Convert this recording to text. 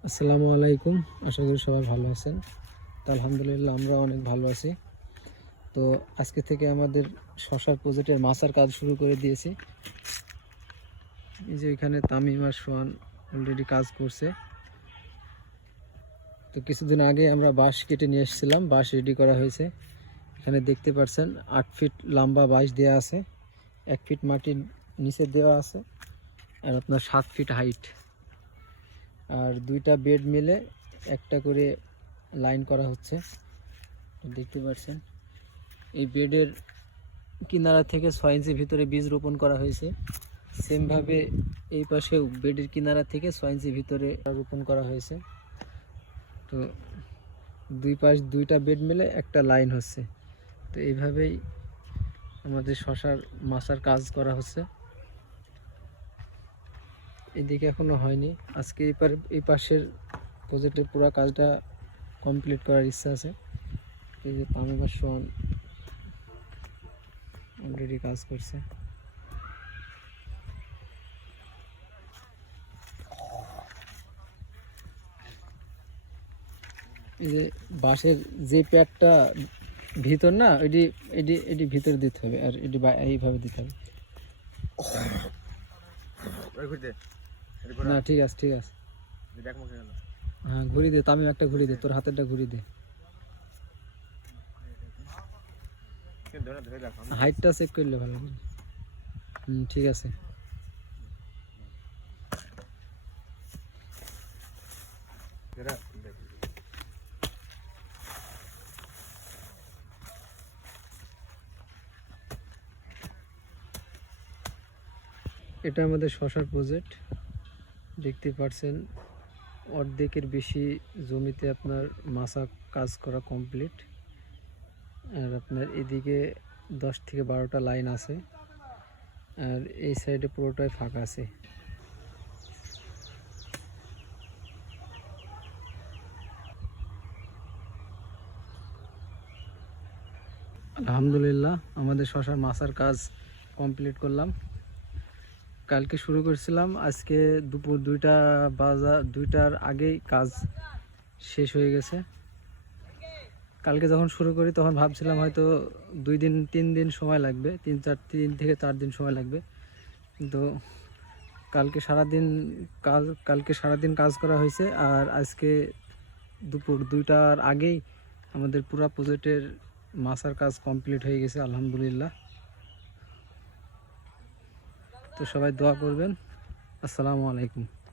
আসসালামু আলাইকুম। আশা করি সবাই ভালো আছেন। তো আলহামদুলিল্লাহ আমরা অনেক ভালো আছি। তো আজকে থেকে আমাদের শশার প্রজেক্টের মাচার কাজ শুরু করে দিয়েছি। এই যে এখানে তামিম আর সোহান অলরেডি কাজ করছে। তো কিছুদিন আগে আমরা বাঁশ কেটে নিয়ে এসেছিলাম, বাঁশ রেডি করা হয়েছে। এখানে দেখতে পাচ্ছেন 8 ফিট লম্বা বাঁশ দেওয়া আছে, 1 ফিট মাটির নিচে দেওয়া আছে, আর আপনার 7 ফিট হাইট। আর দুইটা বেড মিলে একটা করে লাইন করা হচ্ছে, দেখতে পাচ্ছেন। এই বেডের কিনারা থেকে 6 ইঞ্চি ভিতরে বীজ রোপণ করা হয়েছে। সেমভাবে এই পাশেও বেডের কিনারা থেকে 6 ইঞ্চি ভিতরে রোপণ করা হয়েছে। তো দুই পাশ দুইটা বেড মিলে একটা লাইন হচ্ছে। তো এইভাবেই আমাদের শশার মাচার কাজ করা হচ্ছে। এদিকে এখনো হয়নি। আজকে এই পাশের প্রজেক্টের পুরো কাজটা কমপ্লিট করার ইচ্ছা আছে। এই যে তামিম আর সোহান অলরেডি কাজ করছে। এই যে বাঁশের যে প্যাডটা ভিতর না, এটি এটি এটি ভিতরে দিতে হবে, আর এটি এইভাবে দিতে হবে। না ঠিক আছে, ঠিক আছে। হ্যাঁ ঘুরি দে, তামিম একটা ঘুরি দে, তোর হাতেরটা ঘুরি দে। হাইটটা চেক করলে ভালো হবে। ঠিক আছে। এটা আমাদের শশার প্রজেক্ট, দেখতে পাচ্ছেন। অর্ধেকের বেশি জমিতে আপনার মাচা কাজ করা কমপ্লিট। আর আপনার এদিকে 10 থেকে 12টা লাইন আছে, আর এই সাইডে পুরোটাই ফাঁকা আছে। আলহামদুলিল্লাহ আমাদের শশার মাচার কাজ কমপ্লিট করলাম। কালকে শুরু করেছিলাম, আজকে দুপুর 2টার আগেই কাজ শেষ হয়ে গেছে। কালকে যখন শুরু করি তখন ভাবছিলাম হয়তো 2-3 দিন সময় লাগবে, 3 থেকে 4 দিন সময় লাগবে, কিন্তু কালকে সারাদিন কাজ করা হয়েছে। আর আজকে দুপুর 2টার আগেই আমাদের পুরো প্রজেক্টের মাচার কাজ কমপ্লিট হয়ে গেছে আলহামদুলিল্লাহ। তো সবাই দোয়া করবেন। আসসালামু আলাইকুম।